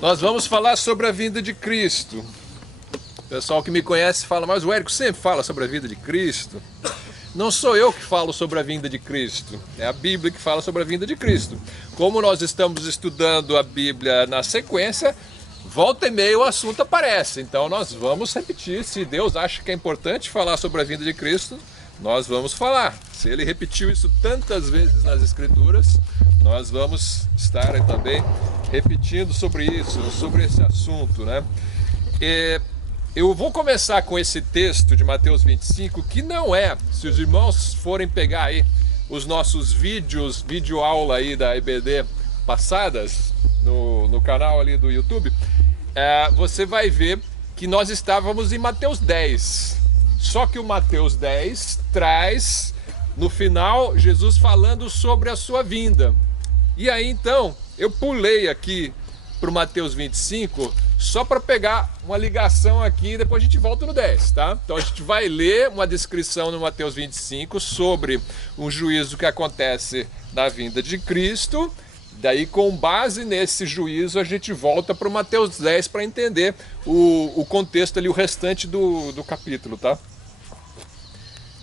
Nós vamos falar sobre a vinda de Cristo. O pessoal que me conhece fala, mas o Érico sempre fala sobre a vinda de Cristo. Não sou eu que falo sobre a vinda de Cristo, é a Bíblia que fala sobre a vinda de Cristo. Como nós estamos estudando a Bíblia na sequência, volta e meia o assunto aparece. Então nós vamos repetir, se Deus acha que é importante falar sobre a vinda de Cristo, nós vamos falar. Se ele repetiu isso tantas vezes nas Escrituras, nós vamos estar também repetindo sobre isso, sobre esse assunto, né? Eu vou começar com esse texto de Mateus 25, que não é, se os irmãos forem pegar aí os nossos vídeos, vídeo aula aí da EBD passadas, no canal ali do YouTube, você vai ver que nós estávamos em Mateus 10. Só que o Mateus 10 traz, no final, Jesus falando sobre a sua vinda. E aí então, eu pulei aqui para o Mateus 25, só para pegar uma ligação aqui e depois a gente volta no 10, tá? Então a gente vai ler uma descrição no Mateus 25 sobre um juízo que acontece na vinda de Cristo. Daí, com base nesse juízo, a gente volta para o Mateus 10 para entender o contexto ali, o restante do capítulo, tá?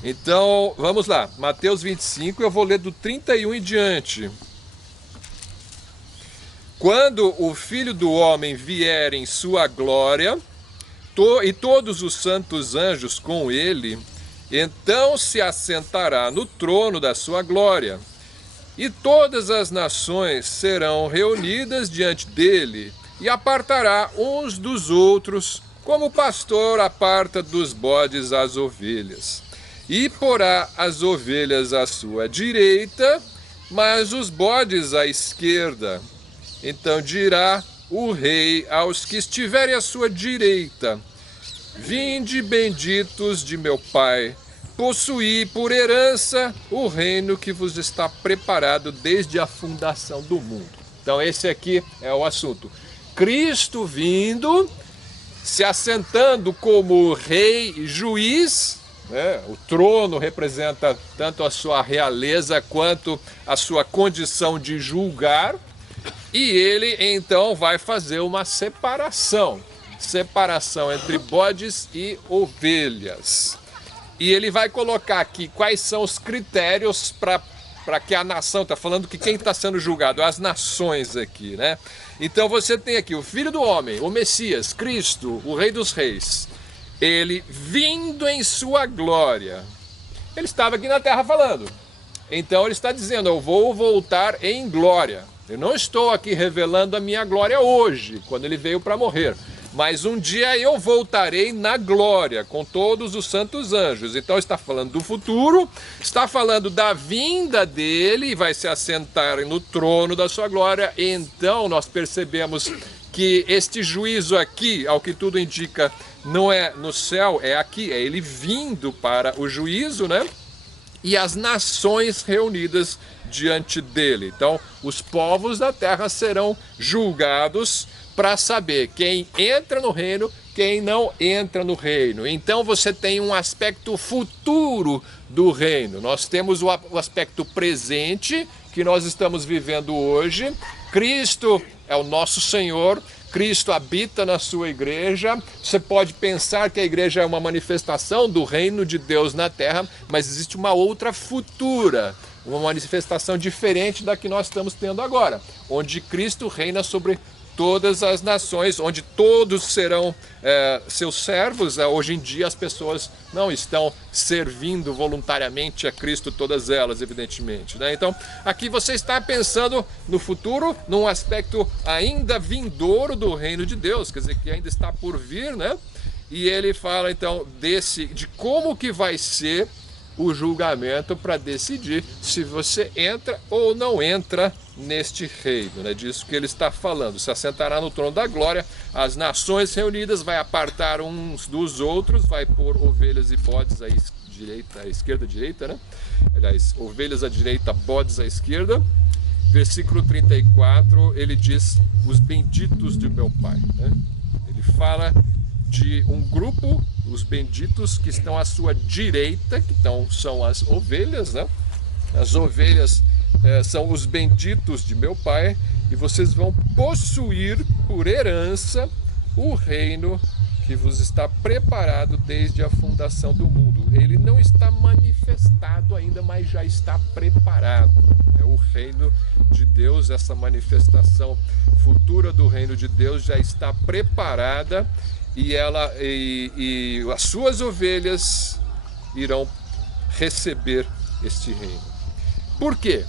Então, vamos lá. Mateus 25, eu vou ler do 31 em diante. Quando o Filho do Homem vier em sua glória, e todos os santos anjos com ele, então se assentará no trono da sua glória. E todas as nações serão reunidas diante dele, e apartará uns dos outros, como o pastor aparta dos bodes as ovelhas. E porá as ovelhas à sua direita, mas os bodes à esquerda. Então dirá o rei aos que estiverem à sua direita: vinde, benditos de meu Pai, possuí por herança o reino que vos está preparado desde a fundação do mundo. Então esse aqui é o assunto. Cristo vindo, se assentando como rei e juiz, né? O trono representa tanto a sua realeza quanto a sua condição de julgar. E ele então vai fazer uma separação entre bodes e ovelhas. E ele vai colocar aqui quais são os critérios para que a nação, está falando que quem está sendo julgado, as nações aqui, né? Então você tem aqui o Filho do Homem, o Messias, Cristo, o Rei dos Reis, ele vindo em sua glória. Ele estava aqui na terra falando. Então ele está dizendo, eu vou voltar em glória. Eu não estou aqui revelando a minha glória hoje, quando ele veio para morrer. Mas um dia eu voltarei na glória, com todos os santos anjos. Então está falando do futuro, está falando da vinda dele, vai se assentar no trono da sua glória. Então nós percebemos que este juízo aqui, ao que tudo indica, não é no céu, é aqui, é ele vindo para o juízo, né? E as nações reunidas diante dele. Então, os povos da terra serão julgados para saber quem entra no reino, quem não entra no reino. Então, você tem um aspecto futuro do reino. Nós temos o aspecto presente, que nós estamos vivendo hoje. Cristo é o nosso Senhor. Cristo habita na sua igreja. Você pode pensar que a igreja é uma manifestação do reino de Deus na terra, mas existe uma outra futura, uma manifestação diferente da que nós estamos tendo agora, onde Cristo reina sobre todas as nações, onde todos serão seus servos. Hoje em dia as pessoas não estão servindo voluntariamente a Cristo, todas elas, evidentemente, né? Então, aqui você está pensando no futuro, num aspecto ainda vindouro do reino de Deus, quer dizer, que ainda está por vir, né? E ele fala, então, de como que vai ser o julgamento para decidir se você entra ou não entra neste reino, né? Disso que ele está falando. Se assentará no trono da glória, as nações reunidas, vai apartar uns dos outros, vai pôr ovelhas e bodes à direita, à esquerda, à direita, né? Aliás, ovelhas à direita, bodes à esquerda. Versículo 34, ele diz, os benditos de meu Pai, né? Ele fala de um grupo, os benditos que estão à sua direita, que são as ovelhas, né? As ovelhas são os benditos de meu Pai, e vocês vão possuir por herança o reino que vos está preparado desde a fundação do mundo. Ele não está manifestado ainda, mas já está preparado. É o reino de Deus, essa manifestação futura do reino de Deus já está preparada, e as suas ovelhas irão receber este reino. Por quê?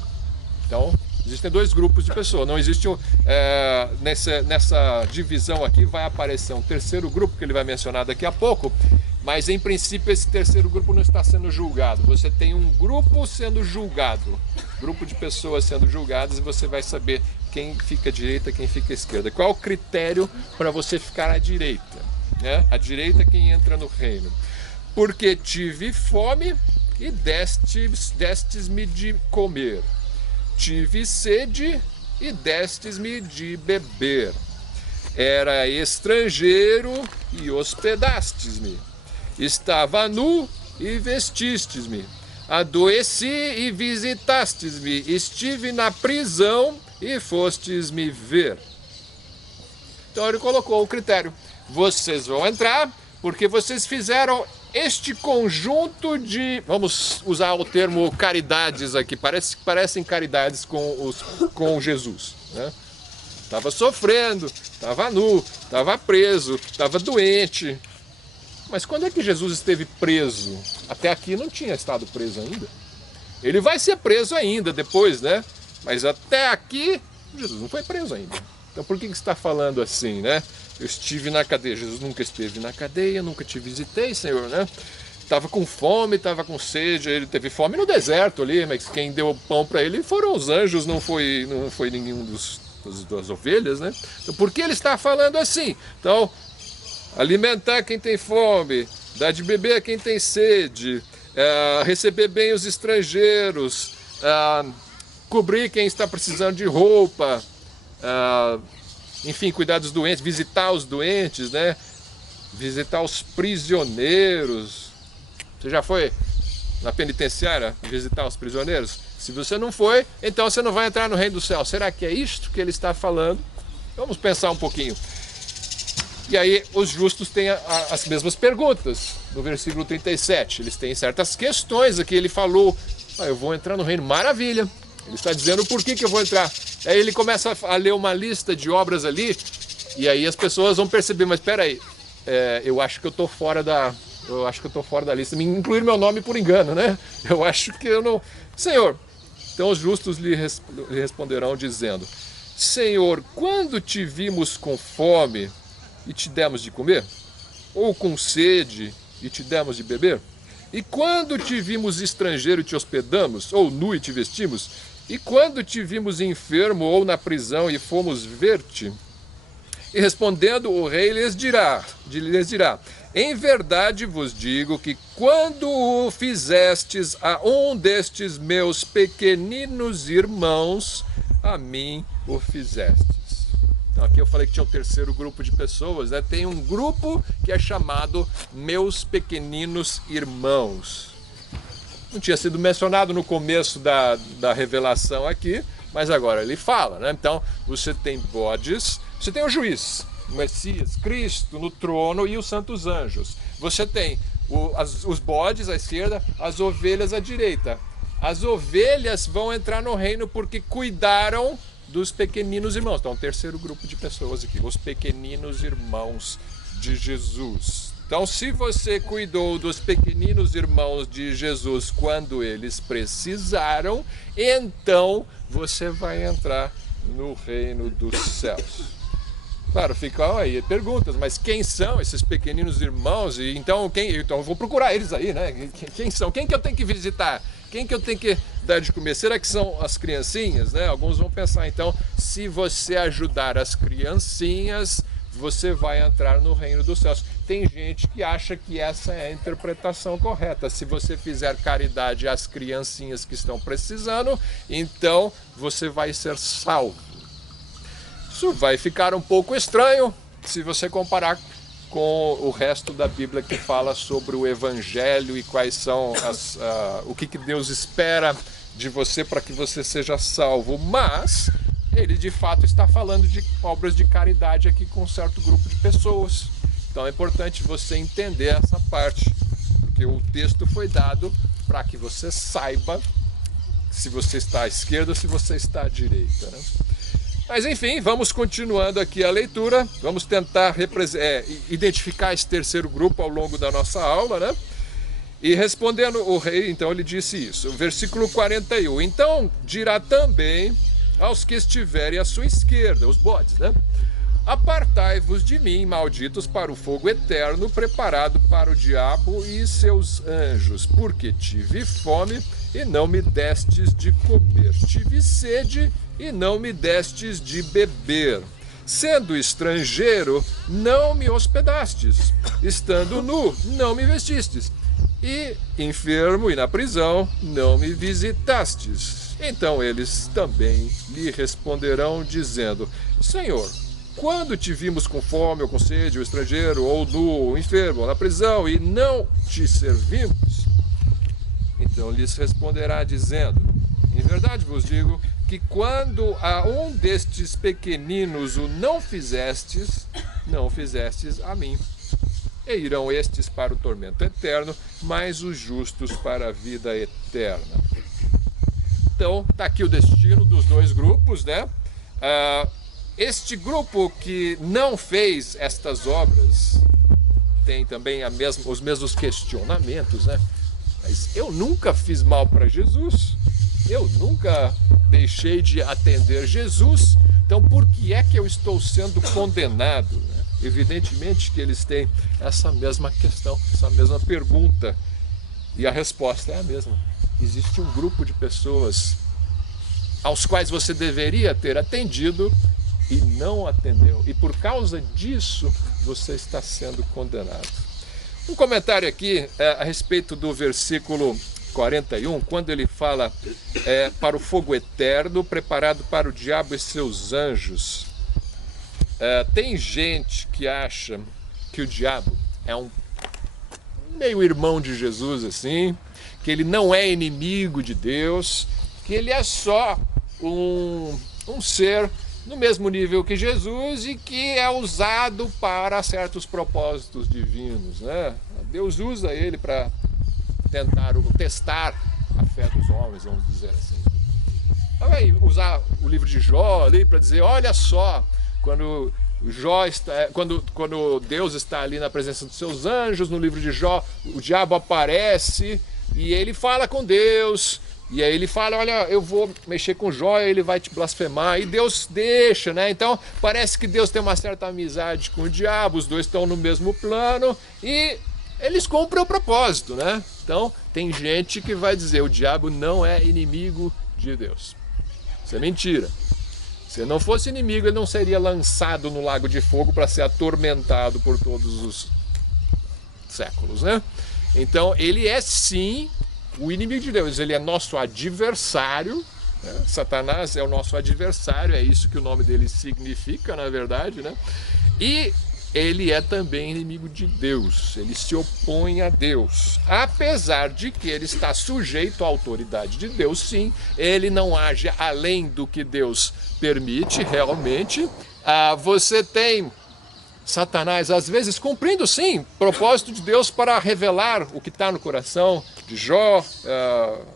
Então, existem dois grupos de pessoas. Não existe nessa divisão aqui vai aparecer um terceiro grupo que ele vai mencionar daqui a pouco, mas em princípio esse terceiro grupo não está sendo julgado. Você tem um grupo sendo julgado, grupo de pessoas sendo julgadas, e você vai saber quem fica à direita, quem fica à esquerda. Qual é o critério para você ficar à direita? À direita, quem entra no reino. Porque tive fome e destes-me de comer. Tive sede e destes-me de beber. Era estrangeiro e hospedastes-me. Estava nu e vestistes-me. Adoeci e visitastes-me. Estive na prisão e fostes-me ver. Então ele colocou o critério. Vocês vão entrar porque vocês fizeram este conjunto de, vamos usar o termo caridades aqui, parecem caridades com Jesus, né? Estava sofrendo, estava nu, estava preso, estava doente. Mas quando é que Jesus esteve preso? Até aqui não tinha estado preso ainda. Ele vai ser preso ainda depois, né? Mas até aqui Jesus não foi preso ainda. Então por que você está falando assim, né? Eu estive na cadeia. Jesus nunca esteve na cadeia, nunca te visitei, Senhor, né? Estava com fome, estava com sede. Ele teve fome no deserto ali, mas quem deu pão para ele foram os anjos, não foi nenhum das ovelhas, né? Então por que ele está falando assim? Então, alimentar quem tem fome, dar de beber a quem tem sede, receber bem os estrangeiros, cobrir quem está precisando de roupa, enfim, cuidar dos doentes, visitar os doentes, né? Visitar os prisioneiros. Você já foi na penitenciária visitar os prisioneiros? Se você não foi, então você não vai entrar no reino do céu. Será que é isto que ele está falando? Vamos pensar um pouquinho. E aí os justos têm as mesmas perguntas. No versículo 37, eles têm certas questões aqui. Ele falou, eu vou entrar no reino. Maravilha. Ele está dizendo por que eu vou entrar. Aí ele começa a ler uma lista de obras ali, e aí as pessoas vão perceber, mas espera aí, eu acho que eu estou fora da lista. Me incluir meu nome por engano, né? Eu acho que eu não... Senhor, então os justos lhe responderão dizendo, Senhor, quando te vimos com fome e te demos de comer? Ou com sede e te demos de beber? E quando te vimos estrangeiro e te hospedamos? Ou nu e te vestimos? E quando te vimos enfermo ou na prisão e fomos ver-te? E respondendo o rei lhes dirá, em verdade vos digo que quando o fizestes a um destes meus pequeninos irmãos, a mim o fizestes. Então aqui eu falei que tinha um terceiro grupo de pessoas, né? Tem um grupo que é chamado meus pequeninos irmãos. Não tinha sido mencionado no começo da revelação aqui, mas agora ele fala, né? Então você tem bodes, você tem o juiz, o Messias, Cristo no trono e os santos anjos. Você tem os bodes à esquerda, as ovelhas à direita. As ovelhas vão entrar no reino porque cuidaram dos pequeninos irmãos. Então, um terceiro grupo de pessoas aqui, os pequeninos irmãos de Jesus. Então, se você cuidou dos pequeninos irmãos de Jesus quando eles precisaram, então você vai entrar no reino dos céus. Claro, ficam aí perguntas, mas quem são esses pequeninos irmãos? E então eu vou procurar eles aí, né? Quem são? Quem que eu tenho que visitar? Quem que eu tenho que dar de comer? Será que são as criancinhas, né? Alguns vão pensar, então, se você ajudar as criancinhas, você vai entrar no reino dos céus. Tem gente que acha que essa é a interpretação correta. Se você fizer caridade às criancinhas que estão precisando, então você vai ser salvo. Isso vai ficar um pouco estranho se você comparar com o resto da Bíblia que fala sobre o Evangelho e quais são o que Deus espera de você para que você seja salvo, mas ele de fato está falando de obras de caridade aqui com um certo grupo de pessoas. Então é importante você entender essa parte, porque o texto foi dado para que você saiba se você está à esquerda ou se você está à direita, né? Mas enfim, vamos continuando aqui a leitura, vamos tentar identificar esse terceiro grupo ao longo da nossa aula, né? E respondendo o rei, então ele disse isso, versículo 41, então dirá também aos que estiverem à sua esquerda, os bodes, né? Apartai-vos de mim, malditos, para o fogo eterno, preparado para o diabo e seus anjos, porque tive fome e não me destes de comer, tive sede e não me destes de beber, sendo estrangeiro, não me hospedastes, estando nu, não me vestistes, e enfermo e na prisão, não me visitastes. Então eles também lhe responderão, dizendo, Senhor, quando te vimos com fome ou com sede, ou estrangeiro, ou nu, ou enfermo, ou na prisão, e não te servimos? Então lhes responderá, dizendo, em verdade vos digo, que quando a um destes pequeninos o não fizestes a mim. E irão estes para o tormento eterno, mas os justos para a vida eterna. Então, está aqui o destino dos dois grupos, né? Este grupo que não fez estas obras tem também os mesmos questionamentos, né? Mas eu nunca fiz mal para Jesus, eu nunca deixei de atender Jesus, então por que é que eu estou sendo condenado, né? Evidentemente que eles têm essa mesma questão, essa mesma pergunta, e a resposta é a mesma. Existe um grupo de pessoas aos quais você deveria ter atendido e não atendeu, e por causa disso você está sendo condenado. Um comentário aqui a respeito do versículo 41, quando ele fala para o fogo eterno, preparado para o diabo e seus anjos. Tem gente que acha que o diabo é um meio irmão de Jesus, assim, que ele não é inimigo de Deus, que ele é só um ser no mesmo nível que Jesus e que é usado para certos propósitos divinos, né? Deus usa ele para testar a fé dos homens, vamos dizer assim. Vai usar o livro de Jó ali para dizer, olha só, quando Deus está ali na presença dos seus anjos, no livro de Jó, o diabo aparece e ele fala com Deus, e aí ele fala, olha, eu vou mexer com Jó, ele vai te blasfemar, e Deus deixa, né? Então parece que Deus tem uma certa amizade com o diabo, os dois estão no mesmo plano e eles cumprem o propósito, né? Então tem gente que vai dizer, o diabo não é inimigo de Deus. Isso é mentira. Se não fosse inimigo, ele não seria lançado no lago de fogo para ser atormentado por todos os séculos, né? Então, ele é sim o inimigo de Deus, ele é nosso adversário, né? Satanás é o nosso adversário, é isso que o nome dele significa, na verdade, né? E ele é também inimigo de Deus, ele se opõe a Deus, apesar de que ele está sujeito à autoridade de Deus, sim, ele não age além do que Deus permite, realmente. Você tem Satanás, às vezes, cumprindo, sim, propósito de Deus para revelar o que está no coração de Jó.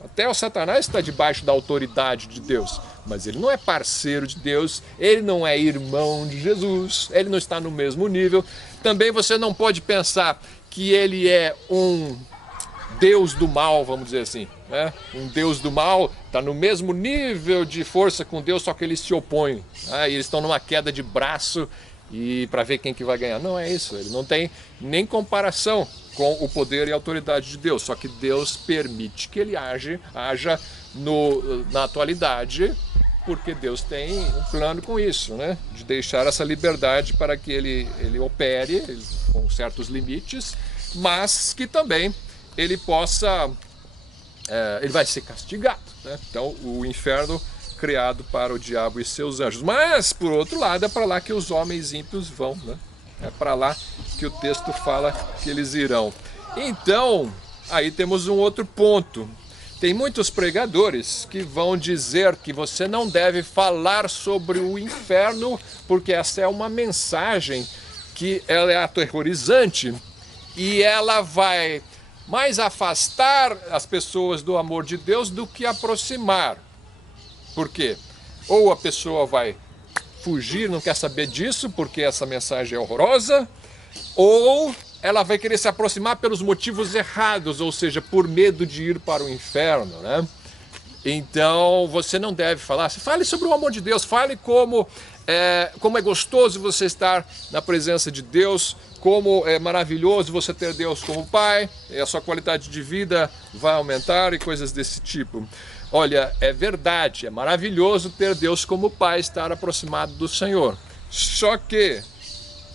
Até o Satanás está debaixo da autoridade de Deus, mas ele não é parceiro de Deus, ele não é irmão de Jesus, ele não está no mesmo nível. Também você não pode pensar que ele é um Deus do mal, vamos dizer assim, né? Um Deus do mal está no mesmo nível de força com Deus, só que eles se opõem, né? E eles estão numa queda de braço e para ver quem que vai ganhar. Não é isso, ele não tem nem comparação com o poder e a autoridade de Deus, só que Deus permite que ele haja na atualidade, porque Deus tem um plano com isso, né? De deixar essa liberdade para que ele opere com certos limites, mas que também ele possa, ele vai ser castigado, né? Então o inferno criado para o diabo e seus anjos, mas por outro lado é para lá que os homens ímpios vão, né? É para lá que o texto fala que eles irão. Então aí temos um outro ponto. Tem muitos pregadores que vão dizer que você não deve falar sobre o inferno, porque essa é uma mensagem que ela é aterrorizante e ela vai mais afastar as pessoas do amor de Deus do que aproximar. Por quê? Ou a pessoa vai fugir, não quer saber disso porque essa mensagem é horrorosa, ou ela vai querer se aproximar pelos motivos errados, ou seja, por medo de ir para o inferno, né? Então, você não deve falar. Fale sobre o amor de Deus, fale como é gostoso você estar na presença de Deus, como é maravilhoso você ter Deus como Pai, e a sua qualidade de vida vai aumentar e coisas desse tipo. Olha, é verdade, é maravilhoso ter Deus como Pai, estar aproximado do Senhor. Só que,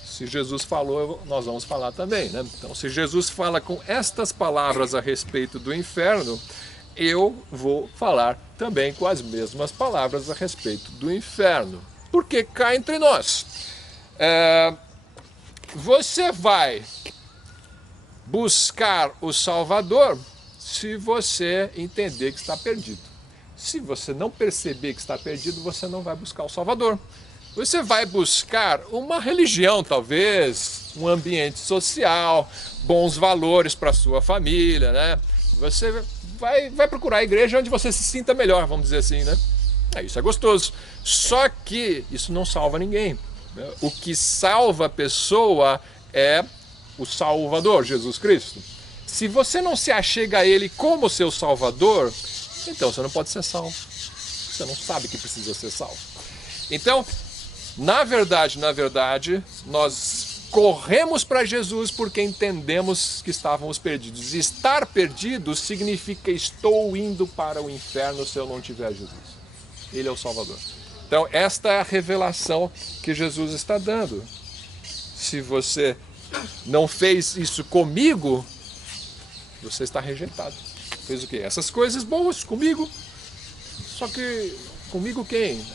se Jesus falou, nós vamos falar também, né? Então, se Jesus fala com estas palavras a respeito do inferno, eu vou falar também com as mesmas palavras a respeito do inferno. Porque cá entre nós, você vai buscar o Salvador se você entender que está perdido. Se você não perceber que está perdido, você não vai buscar o Salvador. Você vai buscar uma religião, talvez, um ambiente social, bons valores para a sua família, né? Você vai procurar a igreja onde você se sinta melhor, vamos dizer assim, né? Isso é gostoso. Só que isso não salva ninguém, né? O que salva a pessoa é o Salvador, Jesus Cristo. Se você não se achega a Ele como seu Salvador, então você não pode ser salvo. Você não sabe que precisa ser salvo. Então, na verdade, nós corremos para Jesus porque entendemos que estávamos perdidos. Estar perdido significa estou indo para o inferno se eu não tiver Jesus. Ele é o Salvador. Então, esta é a revelação que Jesus está dando. Se você não fez isso comigo, você está rejeitado. Fez o quê? Essas coisas boas comigo. Só que comigo quem?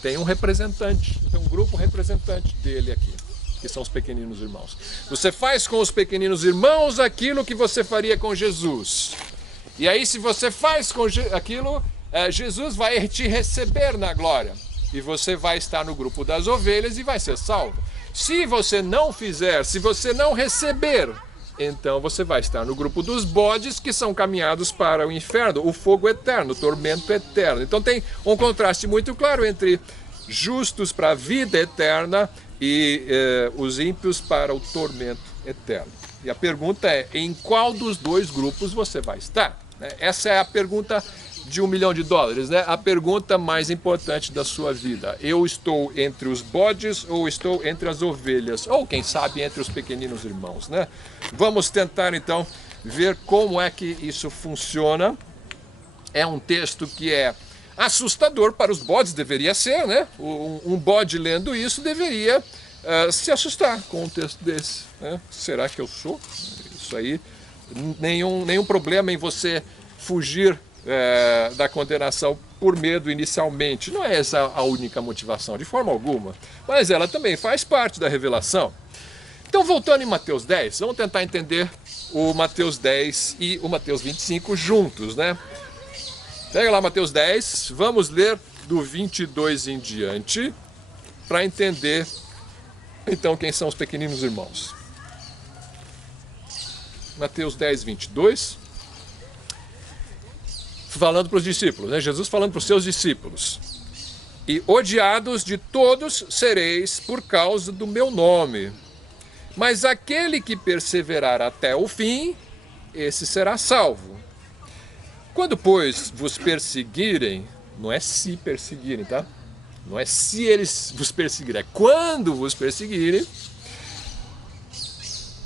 Tem um representante, tem um grupo representante dele aqui, que são os pequeninos irmãos. Você faz com os pequeninos irmãos aquilo que você faria com Jesus. E aí, se você faz com aquilo, Jesus vai te receber na glória. E você vai estar no grupo das ovelhas e vai ser salvo. Se você não fizer, se você não receber, então você vai estar no grupo dos bodes que são caminhados para o inferno, o fogo eterno, o tormento eterno. Então tem um contraste muito claro entre justos para a vida eterna e os ímpios para o tormento eterno. E a pergunta é, em qual dos dois grupos você vai estar? Essa é a pergunta de $1 milhão, né? A pergunta mais importante da sua vida. Eu estou entre os bodes ou estou entre as ovelhas? Ou, quem sabe, entre os pequeninos irmãos, né? Vamos tentar, então, ver como é que isso funciona. É um texto que é assustador para os bodes, deveria ser, né? Um bode lendo isso deveria se assustar com um texto desse, né? Será que eu sou? Isso aí, nenhum problema em você fugir da condenação por medo inicialmente. Não é essa a única motivação, de forma alguma. Mas ela também faz parte da revelação. Então, voltando em Mateus 10, vamos tentar entender o Mateus 10 e o Mateus 25 juntos, né? Pega lá Mateus 10, vamos ler do 22 em diante, para entender, então, quem são os pequeninos irmãos. Mateus 10, 22... falando para os discípulos, né? Jesus falando para os seus discípulos. E odiados de todos sereis por causa do meu nome. Mas aquele que perseverar até o fim, esse será salvo. Quando, pois, vos perseguirem, não é se perseguirem, tá? Não é se eles vos perseguirem, é quando vos perseguirem.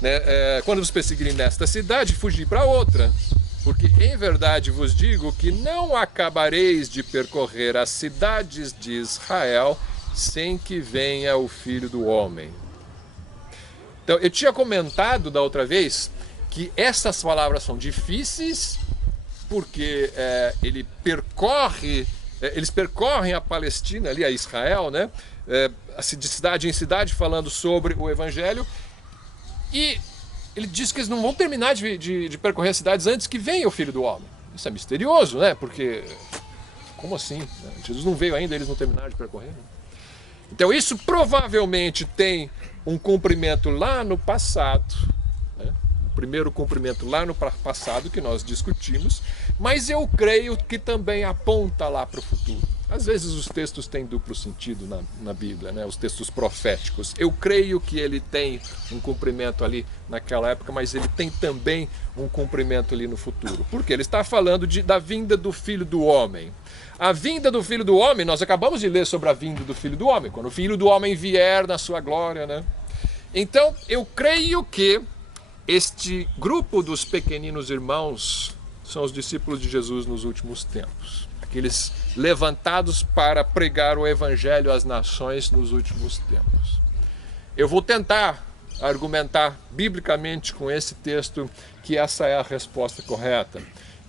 Né? Quando vos perseguirem nesta cidade, fugir para outra. Porque em verdade vos digo que não acabareis de percorrer as cidades de Israel sem que venha o Filho do Homem. Então, eu tinha comentado da outra vez que essas palavras são difíceis porque eles percorrem a Palestina, ali a Israel, né? De cidade em cidade falando sobre o Evangelho, e ele diz que eles não vão terminar de percorrer as cidades antes que venha o Filho do Homem. Isso é misterioso, né? Porque, como assim? Jesus não veio ainda, eles não terminaram de percorrer, né? Então isso provavelmente tem um cumprimento lá no passado, né? O primeiro cumprimento lá no passado que nós discutimos, mas eu creio que também aponta lá para o futuro. Às vezes os textos têm duplo sentido na Bíblia, né? Os textos proféticos. Eu creio que ele tem um cumprimento ali naquela época, mas ele tem também um cumprimento ali no futuro. Porque ele está falando da vinda do Filho do Homem. A vinda do Filho do Homem, nós acabamos de ler sobre a vinda do Filho do Homem, quando o Filho do Homem vier na sua glória, né? Então, eu creio que este grupo dos pequeninos irmãos são os discípulos de Jesus nos últimos tempos. Aqueles levantados para pregar o evangelho às nações nos últimos tempos. Eu vou tentar argumentar biblicamente com esse texto que essa é a resposta correta,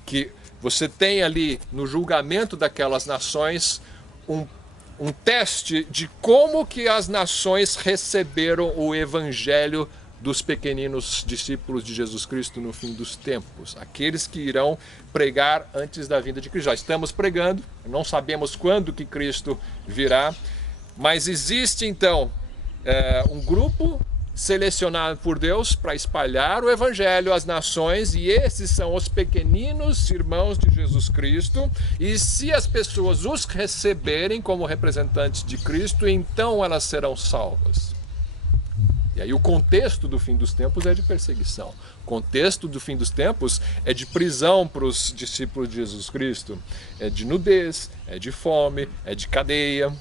que você tem ali no julgamento daquelas nações um teste de como que as nações receberam o evangelho dos pequeninos discípulos de Jesus Cristo no fim dos tempos, aqueles que irão pregar antes da vinda de Cristo. Já estamos pregando, não sabemos quando que Cristo virá, mas existe então um grupo selecionado por Deus para espalhar o evangelho às nações, e esses são os pequeninos irmãos de Jesus Cristo, e se as pessoas os receberem como representantes de Cristo, então elas serão salvas. E aí o contexto do fim dos tempos é de perseguição. O contexto do fim dos tempos é de prisão para os discípulos de Jesus Cristo. É de nudez, é de fome, é de cadeia,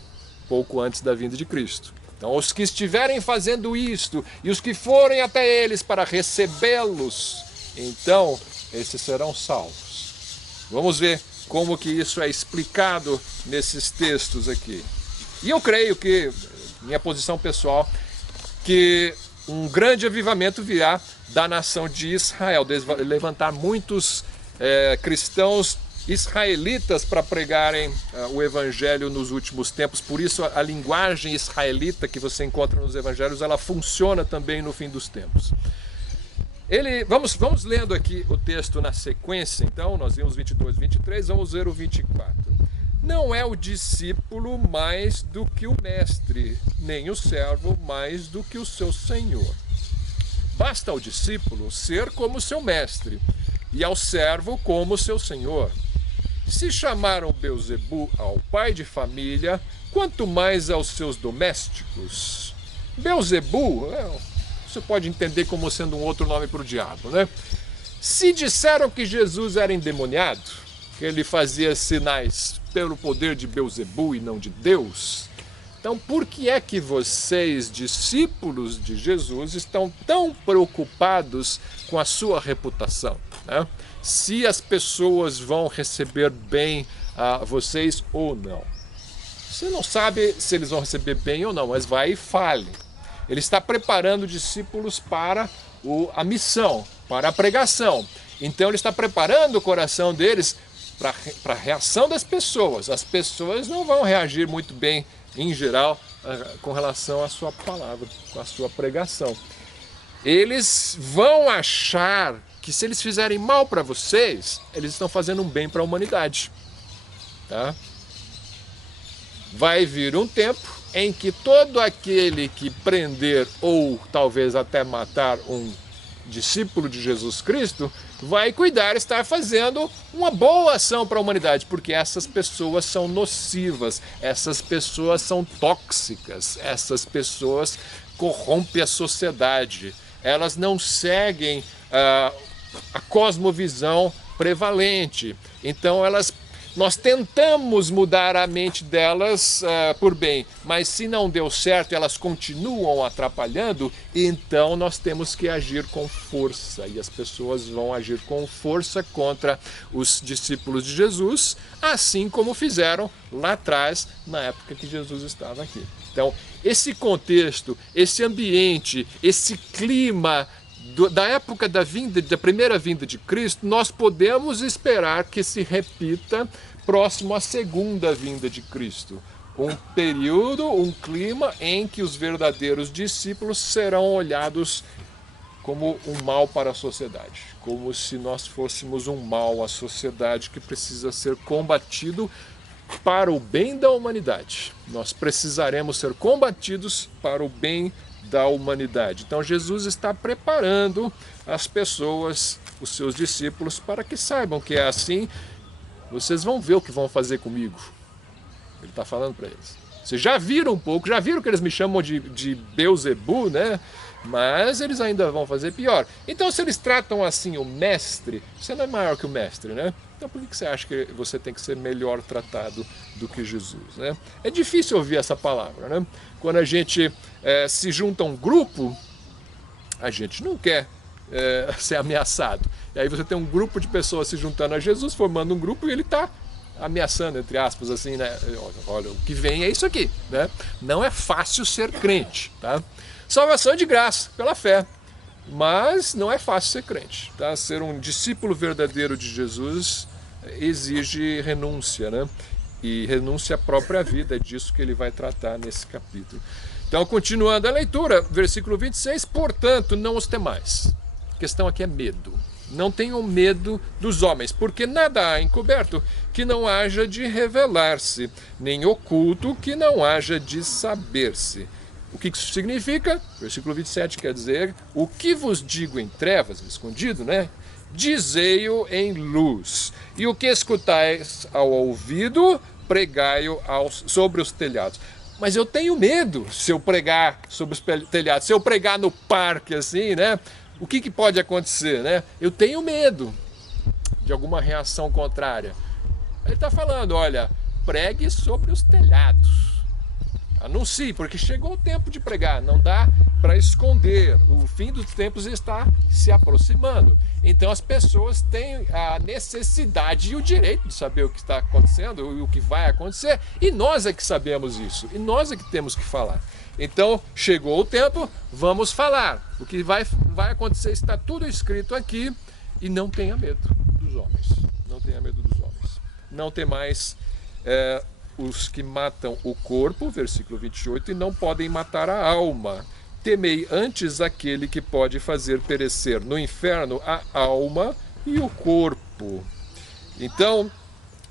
pouco antes da vinda de Cristo. Então os que estiverem fazendo isto e os que forem até eles para recebê-los, então esses serão salvos. Vamos ver como que isso é explicado nesses textos aqui. E eu creio que, minha posição pessoal, que um grande avivamento virá da nação de Israel, levantar muitos cristãos israelitas para pregarem o evangelho nos últimos tempos. Por isso a linguagem israelita que você encontra nos evangelhos, ela funciona também no fim dos tempos. Vamos lendo aqui o texto na sequência, então, nós vimos 22, 23, vamos ver o 24. Não é o discípulo mais do que o mestre, nem o servo mais do que o seu senhor. Basta ao discípulo ser como seu mestre, e ao servo como seu senhor. Se chamaram Belzebu ao pai de família, quanto mais aos seus domésticos. Belzebu, você pode entender como sendo um outro nome para o diabo, né? Se disseram que Jesus era endemoniado, que ele fazia sinais pelo poder de Belzebu e não de Deus, então por que é que vocês, discípulos de Jesus, estão tão preocupados com a sua reputação, né? Se as pessoas vão receber bem vocês ou não. Você não sabe se eles vão receber bem ou não, mas vai e fale. Ele está preparando discípulos para a missão, para a pregação. Então ele está preparando o coração deles para a reação das pessoas. As pessoas não vão reagir muito bem, em geral, com relação à sua palavra, com a sua pregação. Eles vão achar que se eles fizerem mal para vocês, eles estão fazendo um bem para a humanidade. Tá? Vai vir um tempo em que todo aquele que prender ou talvez até matar um discípulo de Jesus Cristo vai cuidar, estar fazendo uma boa ação para a humanidade, porque essas pessoas são nocivas, essas pessoas são tóxicas, essas pessoas corrompem a sociedade, elas não seguem a cosmovisão prevalente. Então nós tentamos mudar a mente delas por bem, mas se não deu certo, elas continuam atrapalhando, então nós temos que agir com força, e as pessoas vão agir com força contra os discípulos de Jesus, assim como fizeram lá atrás, na época que Jesus estava aqui. Então, esse contexto, esse ambiente, esse clima da época da primeira vinda de Cristo, nós podemos esperar que se repita próximo à segunda vinda de Cristo. Um período, um clima em que os verdadeiros discípulos serão olhados como um mal para a sociedade, como se nós fôssemos um mal à sociedade que precisa ser combatido para o bem da humanidade. Nós precisaremos ser combatidos para o bem da humanidade. Então Jesus está preparando as pessoas, os seus discípulos, para que saibam que é assim. Vocês vão ver o que vão fazer comigo. Ele está falando para eles. Vocês já viram um pouco, já viram que eles me chamam de Beelzebu, né? Mas eles ainda vão fazer pior. Então, se eles tratam assim o mestre, você não é maior que o mestre, né? Então, por que você acha que você tem que ser melhor tratado do que Jesus, né? É difícil ouvir essa palavra, né? Quando a gente se junta a um grupo, a gente não quer ser ameaçado. E aí você tem um grupo de pessoas se juntando a Jesus, formando um grupo, e ele está ameaçando, entre aspas, assim, né? Olha, o que vem é isso aqui, né? Não é fácil ser crente, tá? Salvação é de graça, pela fé, mas não é fácil ser crente, tá? Ser um discípulo verdadeiro de Jesus exige renúncia, né? E renúncia à própria vida, é disso que ele vai tratar nesse capítulo. Então, continuando a leitura, versículo 26, portanto, não os temais. A questão aqui é medo. Não tenham medo dos homens, porque nada há encoberto que não haja de revelar-se, nem oculto que não haja de saber-se. O que isso significa? Versículo 27 quer dizer, o que vos digo em trevas, escondido, né? Dizei-o em luz. E o que escutais ao ouvido, pregai-o sobre os telhados. Mas eu tenho medo se eu pregar sobre os telhados, se eu pregar no parque assim, né? O que pode acontecer, né? Eu tenho medo de alguma reação contrária. Ele está falando, olha, pregue sobre os telhados. Anuncie, porque chegou o tempo de pregar, não dá para esconder. O fim dos tempos está se aproximando. Então as pessoas têm a necessidade e o direito de saber o que está acontecendo e o que vai acontecer. E nós é que sabemos isso. E nós é que temos que falar. Então chegou o tempo, vamos falar. O que vai acontecer está tudo escrito aqui. E não tenha medo dos homens. Não tenha medo dos homens. Não tem mais... os que matam o corpo, versículo 28, e não podem matar a alma. Temei antes aquele que pode fazer perecer no inferno a alma e o corpo. Então,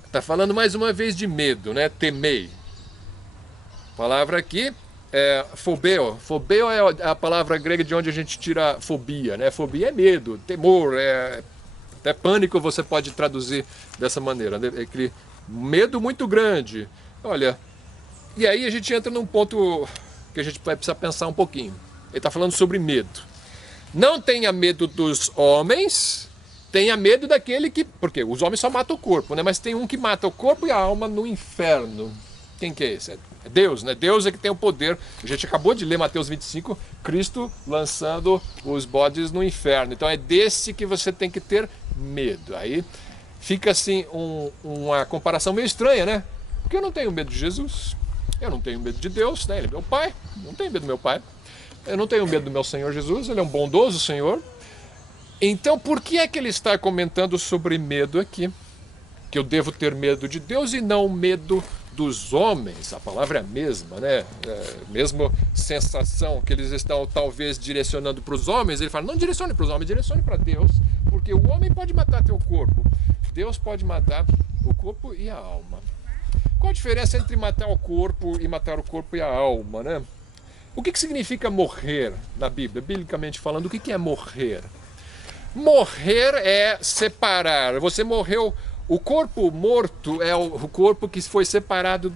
está falando mais uma vez de medo, né? Temei. A palavra aqui é phobeo. Phobeo é a palavra grega de onde a gente tira fobia, né? Fobia é medo, temor, até pânico você pode traduzir dessa maneira, né? Aquele medo muito grande. Olha, e aí a gente entra num ponto que a gente vai precisar pensar um pouquinho. Ele está falando sobre medo. Não tenha medo dos homens, tenha medo daquele que... Porque os homens só matam o corpo, né? Mas tem um que mata o corpo e a alma no inferno. Quem que é esse? É Deus, né? Deus é que tem o poder. A gente acabou de ler Mateus 25, Cristo lançando os bodes no inferno. Então é desse que você tem que ter medo. Aí fica assim uma comparação meio estranha, né? Porque eu não tenho medo de Jesus, eu não tenho medo de Deus, né? Ele é meu pai, não tenho medo do meu pai. Eu não tenho medo do meu Senhor Jesus, ele é um bondoso Senhor. Então por que é que ele está comentando sobre medo aqui? Que eu devo ter medo de Deus e não medo dos homens. A palavra é a mesma, né? Mesma sensação que eles estão talvez direcionando para os homens. Ele fala, não direcione para os homens, direcione para Deus, porque o homem pode matar teu corpo, Deus pode matar o corpo e a alma. Qual a diferença entre matar o corpo e matar o corpo e a alma, né? O que significa morrer na Bíblia? Biblicamente falando, o que é morrer? Morrer é separar. Você morreu... O corpo morto é o corpo que foi separado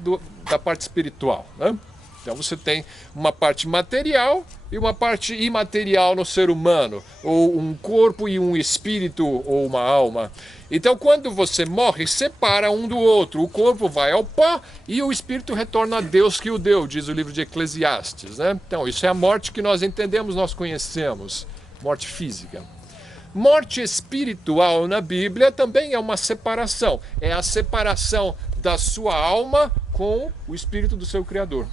da parte espiritual, né? Então você tem uma parte material e uma parte imaterial no ser humano, ou um corpo e um espírito ou uma alma. Então quando você morre, separa um do outro. O corpo vai ao pó e o espírito retorna a Deus que o deu, diz o livro de Eclesiastes, né? Então isso é a morte que nós entendemos, nós conhecemos, morte física. Morte espiritual na Bíblia também é uma separação. É a separação da sua alma com o espírito do seu Criador.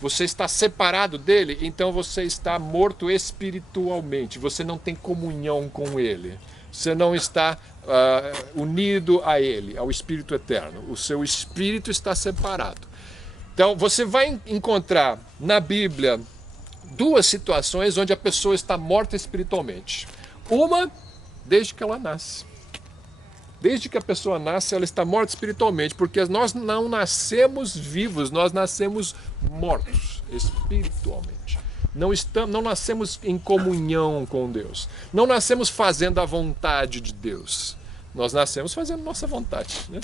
Você está separado dele, então você está morto espiritualmente. Você não tem comunhão com ele. Você não está unido a ele, ao Espírito Eterno. O seu espírito está separado. Então você vai encontrar na Bíblia duas situações onde a pessoa está morta espiritualmente. Uma, desde que ela nasce. Desde que a pessoa nasce, ela está morta espiritualmente, porque nós não nascemos vivos, nós nascemos mortos espiritualmente. Não nascemos em comunhão com Deus. Não nascemos fazendo a vontade de Deus. Nós nascemos fazendo nossa vontade, né?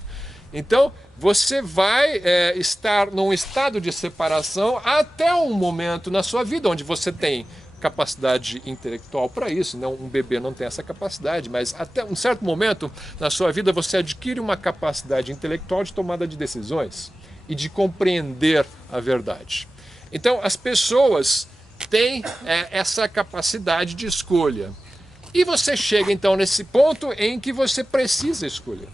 Então, você vai estar num estado de separação até um momento na sua vida onde você tem capacidade intelectual para isso. Não, um bebê não tem essa capacidade, mas até um certo momento na sua vida você adquire uma capacidade intelectual de tomada de decisões e de compreender a verdade. Então, as pessoas têm essa capacidade de escolha. E você chega então nesse ponto em que você precisa escolher.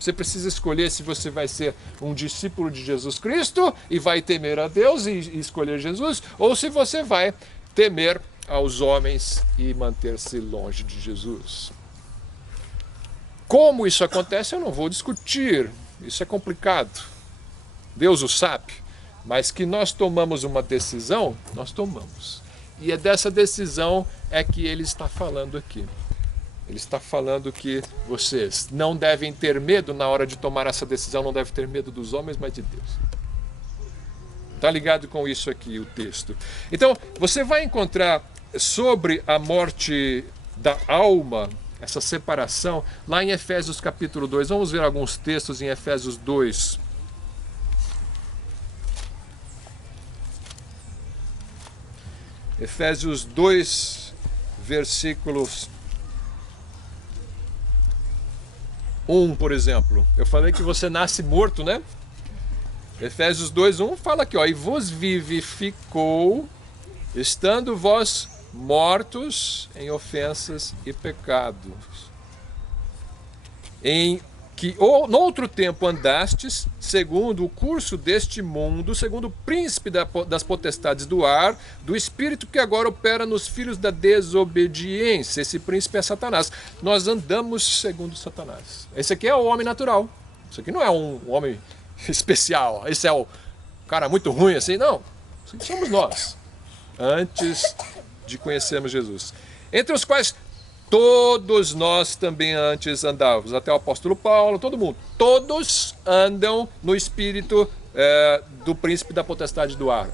Você precisa escolher se você vai ser um discípulo de Jesus Cristo e vai temer a Deus e escolher Jesus, ou se você vai temer aos homens e manter-se longe de Jesus. Como isso acontece, eu não vou discutir. Isso é complicado. Deus o sabe. Mas que nós tomamos uma decisão, nós tomamos. E é dessa decisão que ele está falando aqui. Ele está falando que vocês não devem ter medo na hora de tomar essa decisão, não devem ter medo dos homens, mas de Deus. Está ligado com isso aqui o texto. Então, você vai encontrar sobre a morte da alma, essa separação, lá em Efésios capítulo 2. Vamos ver alguns textos em Efésios 2. Efésios 2, versículos 1, por exemplo. Eu falei que você nasce morto, né? Efésios 2, 1 fala aqui, ó, e vos vivificou, estando vós mortos em ofensas e pecados, em que no outro tempo andastes, segundo o curso deste mundo, segundo o príncipe das potestades do ar, do espírito que agora opera nos filhos da desobediência. Esse príncipe é Satanás. Nós andamos segundo Satanás. Esse aqui é o homem natural. Isso aqui não é um homem especial. Esse é o cara muito ruim assim. Não, isso aqui somos nós, antes de conhecermos Jesus. Entre os quais todos nós também antes andávamos, até o apóstolo Paulo, todo mundo. Todos andam no espírito do príncipe da potestade do ar.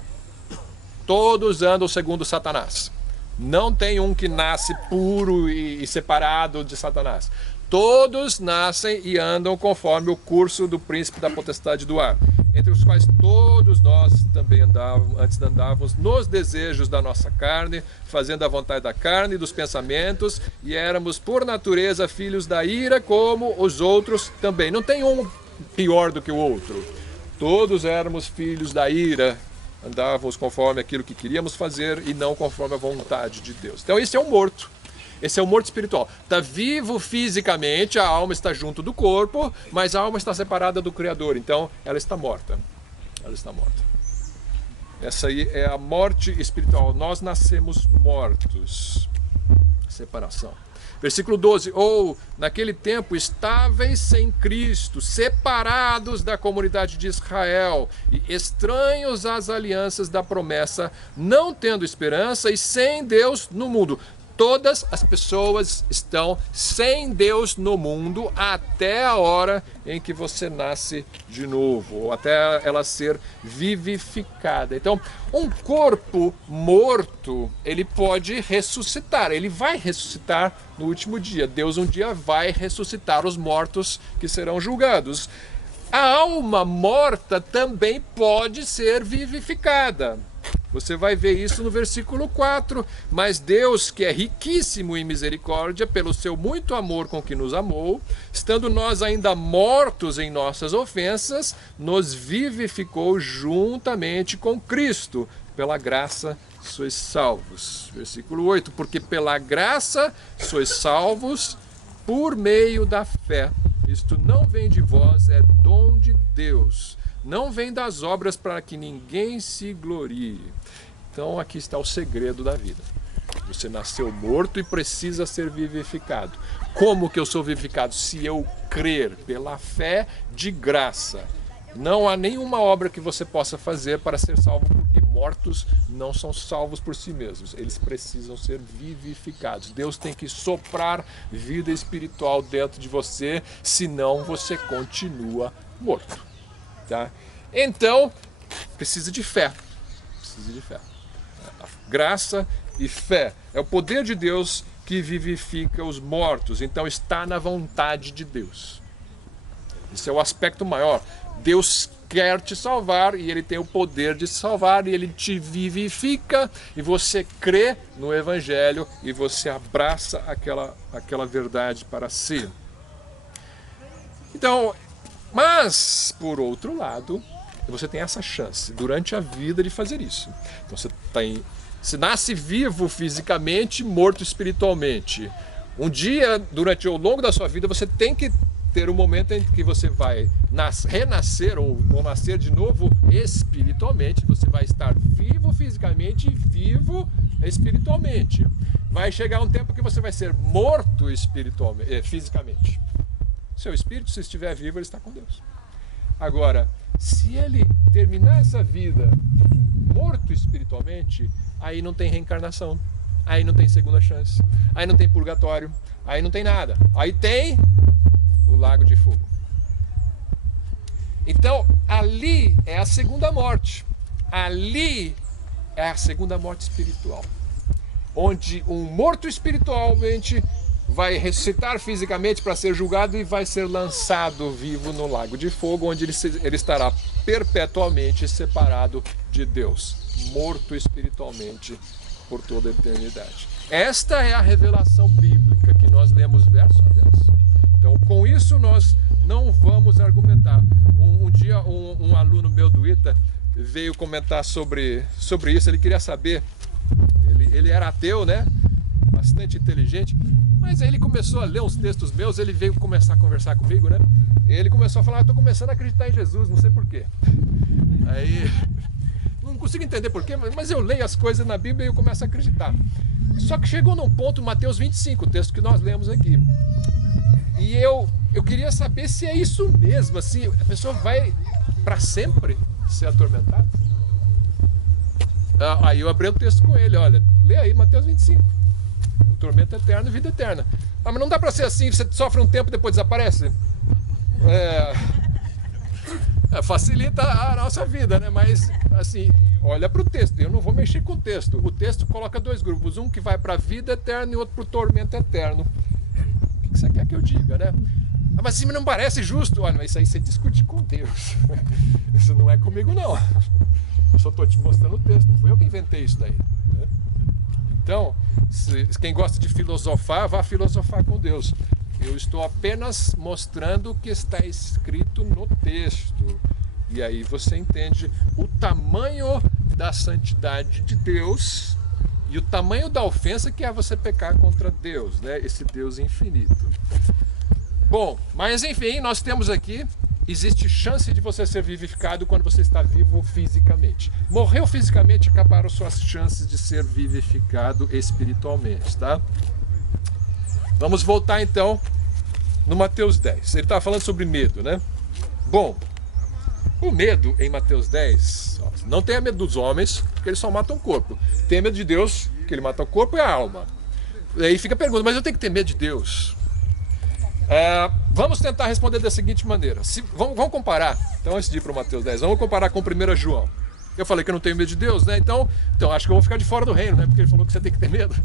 Todos andam segundo Satanás. Não tem um que nasce puro e separado de Satanás. Todos nascem e andam conforme o curso do príncipe da potestade do ar, entre os quais todos nós também andávamos nos desejos da nossa carne, fazendo a vontade da carne e dos pensamentos, e éramos por natureza filhos da ira, como os outros também. Não tem um pior do que o outro. Todos éramos filhos da ira, andávamos conforme aquilo que queríamos fazer e não conforme a vontade de Deus. Então esse é um morto. Esse é o morto espiritual. Está vivo fisicamente, a alma está junto do corpo, mas a alma está separada do Criador. Então, ela está morta. Ela está morta. Essa aí é a morte espiritual. Nós nascemos mortos. Separação. Versículo 12. Ou, naquele tempo, estáveis sem Cristo, separados da comunidade de Israel e estranhos às alianças da promessa, não tendo esperança e sem Deus no mundo. Todas as pessoas estão sem Deus no mundo até a hora em que você nasce de novo, ou até ela ser vivificada. Então, um corpo morto, ele pode ressuscitar, ele vai ressuscitar no último dia. Deus um dia vai ressuscitar os mortos que serão julgados. A alma morta também pode ser vivificada. Você vai ver isso no versículo 4. Mas Deus, que é riquíssimo em misericórdia, pelo seu muito amor com que nos amou, estando nós ainda mortos em nossas ofensas, nos vivificou juntamente com Cristo. Pela graça sois salvos. Versículo 8. Porque pela graça sois salvos por meio da fé. Isto não vem de vós, é dom de Deus. Não vem das obras para que ninguém se glorie. Então aqui está o segredo da vida. Você nasceu morto e precisa ser vivificado. Como que eu sou vivificado? Se eu crer pela fé de graça. Não há nenhuma obra que você possa fazer para ser salvo, porque mortos não são salvos por si mesmos, eles precisam ser vivificados. Deus tem que soprar vida espiritual dentro de você, senão você continua morto, tá? Então, precisa de fé. Precisa de fé. Graça e fé. É o poder de Deus que vivifica os mortos. Então está na vontade de Deus. Esse é o aspecto maior. Deus quer te salvar e Ele tem o poder de salvar e Ele te vivifica e você crê no Evangelho e você abraça aquela verdade para si. Então, mas, por outro lado, você tem essa chance durante a vida de fazer isso. Então você nasce vivo fisicamente, morto espiritualmente. Um dia, durante o longo da sua vida, você tem que ter um momento em que você vai renascer ou nascer de novo espiritualmente. Você vai estar vivo fisicamente e vivo espiritualmente. Vai chegar um tempo que você vai ser morto fisicamente. Seu espírito, se estiver vivo, ele está com Deus. Agora, se ele terminar essa vida morto espiritualmente, aí não tem reencarnação, aí não tem segunda chance, aí não tem purgatório, aí não tem nada. Aí tem o lago de fogo. Então, ali é a segunda morte. Ali é a segunda morte espiritual. Onde um morto espiritualmente vai ressuscitar fisicamente para ser julgado e vai ser lançado vivo no lago de fogo, onde ele estará perpetuamente separado de Deus, morto espiritualmente por toda a eternidade. Esta é a revelação bíblica que nós lemos verso a verso. Então, com isso nós não vamos argumentar. Um dia um aluno meu do ITA veio comentar sobre isso. Ele queria saber, ele era ateu, né? Bastante inteligente, mas aí ele começou a ler uns textos meus, ele veio começar a conversar comigo, né? Ele começou a falar, eu estou começando a acreditar em Jesus, não sei porquê. Aí, não consigo entender porquê, mas eu leio as coisas na Bíblia e eu começo a acreditar. Só que chegou num ponto, Mateus 25, o texto que nós lemos aqui. E eu queria saber se é isso mesmo, assim, a pessoa vai para sempre ser atormentada? Aí eu abri o texto com ele, olha, lê aí Mateus 25. Tormento eterno e vida eterna. Mas não dá para ser assim, você sofre um tempo e depois desaparece? Facilita a nossa vida, né? Mas, assim, olha para o texto, eu não vou mexer com o texto. O texto coloca dois grupos, um que vai para a vida eterna e outro para o tormento eterno. O que você quer que eu diga, né? Mas assim não parece justo. Olha, mas isso aí você discute com Deus. Isso não é comigo, não. Eu só estou te mostrando o texto, não fui eu que inventei isso daí, né? Então, quem gosta de filosofar, vá filosofar com Deus. Eu estou apenas mostrando o que está escrito no texto. E aí você entende o tamanho da santidade de Deus e o tamanho da ofensa que é você pecar contra Deus, né? Esse Deus infinito. Bom, mas enfim, nós temos aqui, existe chance de você ser vivificado quando você está vivo fisicamente. Morreu fisicamente, acabaram suas chances de ser vivificado espiritualmente, tá? Vamos voltar então no Mateus 10. Ele está falando sobre medo, né? Bom, o medo em Mateus 10, não tenha medo dos homens, porque eles só matam o corpo. Tenha medo de Deus, que ele mata o corpo e a alma. E aí fica a pergunta, mas eu tenho que ter medo de Deus? Vamos tentar responder da seguinte maneira. Vamos comparar, então antes de ir para o Mateus 10, vamos comparar com 1 João. Eu falei que eu não tenho medo de Deus, né? Então acho que eu vou ficar de fora do reino, né? Porque ele falou que você tem que ter medo.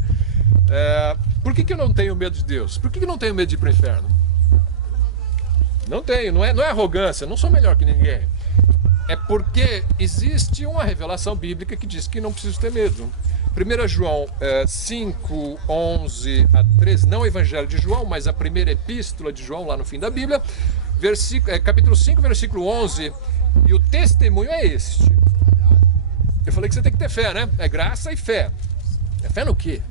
Por que eu não tenho medo de Deus? Por que eu não tenho medo de ir para o inferno? Não tenho, não é arrogância, não sou melhor que ninguém. É porque existe uma revelação bíblica que diz que não preciso ter medo. 1 João 5, 11 a 13, não o Evangelho de João, mas a primeira epístola de João, lá no fim da Bíblia, capítulo 5, versículo 11, e o testemunho é este. Eu falei que você tem que ter fé, né? É graça e fé. É fé no quê?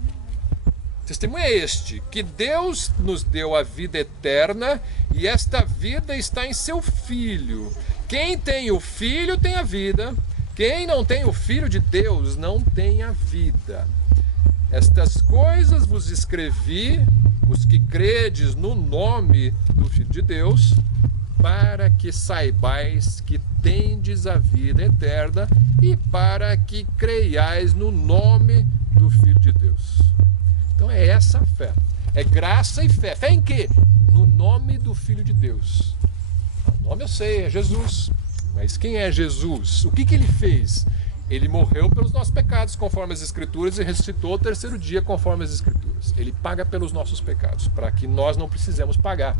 O testemunho é este, que Deus nos deu a vida eterna e esta vida está em seu Filho. Quem tem o Filho tem a vida. Quem não tem o Filho de Deus não tem a vida. Estas coisas vos escrevi, os que credes no nome do Filho de Deus, para que saibais que tendes a vida eterna e para que creiais no nome do Filho de Deus. Então é essa a fé. É graça e fé. Fé em quê? No nome do Filho de Deus. O nome eu sei, é Jesus. Mas quem é Jesus? O que ele fez? Ele morreu pelos nossos pecados, conforme as Escrituras, e ressuscitou ao terceiro dia, conforme as Escrituras. Ele paga pelos nossos pecados, para que nós não precisemos pagar.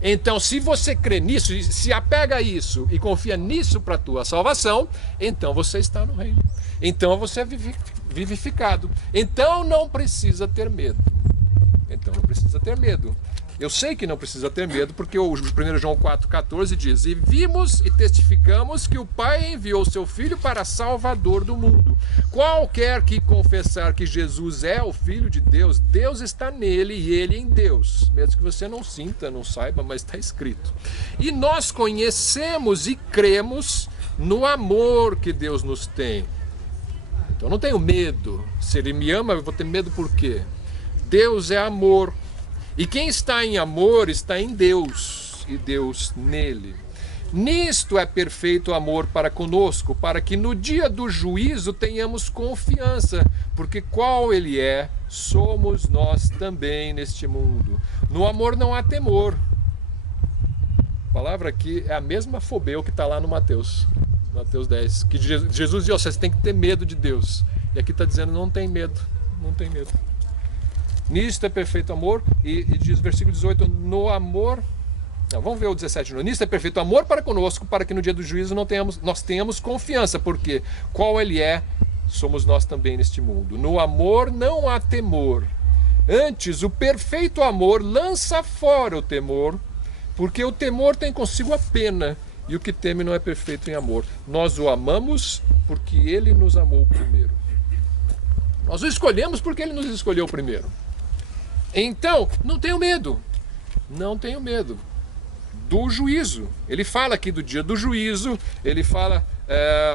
Então, se você crê nisso, se apega a isso e confia nisso para a tua salvação, então você está no reino. Então você é vivificado. Então não precisa ter medo. Então não precisa ter medo. Eu sei que não precisa ter medo, porque o 1 João 4,14 diz: e vimos e testificamos que o Pai enviou seu Filho para Salvador do mundo. Qualquer que confessar que Jesus é o Filho de Deus, Deus está nele e ele em Deus. Mesmo que você não sinta, não saiba, mas está escrito. E nós conhecemos e cremos no amor que Deus nos tem. Então eu não tenho medo. Se ele me ama, eu vou ter medo por quê? Deus é amor. E quem está em amor está em Deus, e Deus nele. Nisto é perfeito amor para conosco, para que no dia do juízo tenhamos confiança, porque qual ele é, somos nós também neste mundo. No amor não há temor. A palavra aqui é a mesma fobeu que está lá no Mateus 10, que Jesus diz: vocês têm que ter medo de Deus. E aqui está dizendo: não tem medo, não tem medo. Nisto é perfeito amor, e diz o versículo 18, no amor... Não, vamos ver o 17. Nisto é perfeito amor para conosco, para que no dia do juízo nós tenhamos confiança, porque qual ele é, somos nós também neste mundo. No amor não há temor. Antes, o perfeito amor lança fora o temor, porque o temor tem consigo a pena, e o que teme não é perfeito em amor. Nós o amamos porque ele nos amou primeiro. Nós o escolhemos porque ele nos escolheu primeiro. Então, não tenho medo. Não tenho medo do juízo. Ele fala aqui do dia do juízo, ele fala,